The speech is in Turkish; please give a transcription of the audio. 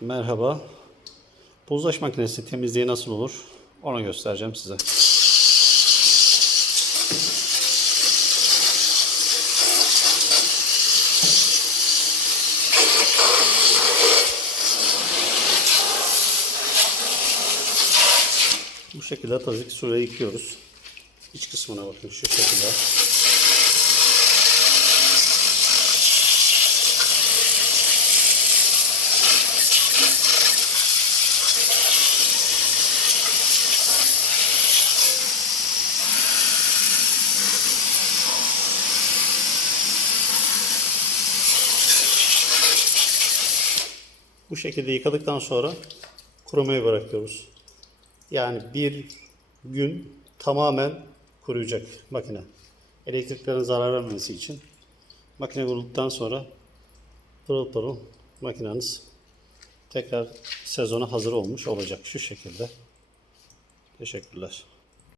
Merhaba. Buzlaş makinesi temizliği nasıl olur? Onu göstereceğim size. Bu şekilde tazik suyla yıkıyoruz. İç kısmına bakın şu şekilde. Bu şekilde yıkadıktan sonra kurumaya bırakıyoruz. Yani bir gün tamamen kuruyacak makine. Elektriklerin zarar vermemesi için makine kurulduktan sonra pırıl pırıl makineniz tekrar sezona hazır olmuş olacak şu şekilde. Teşekkürler.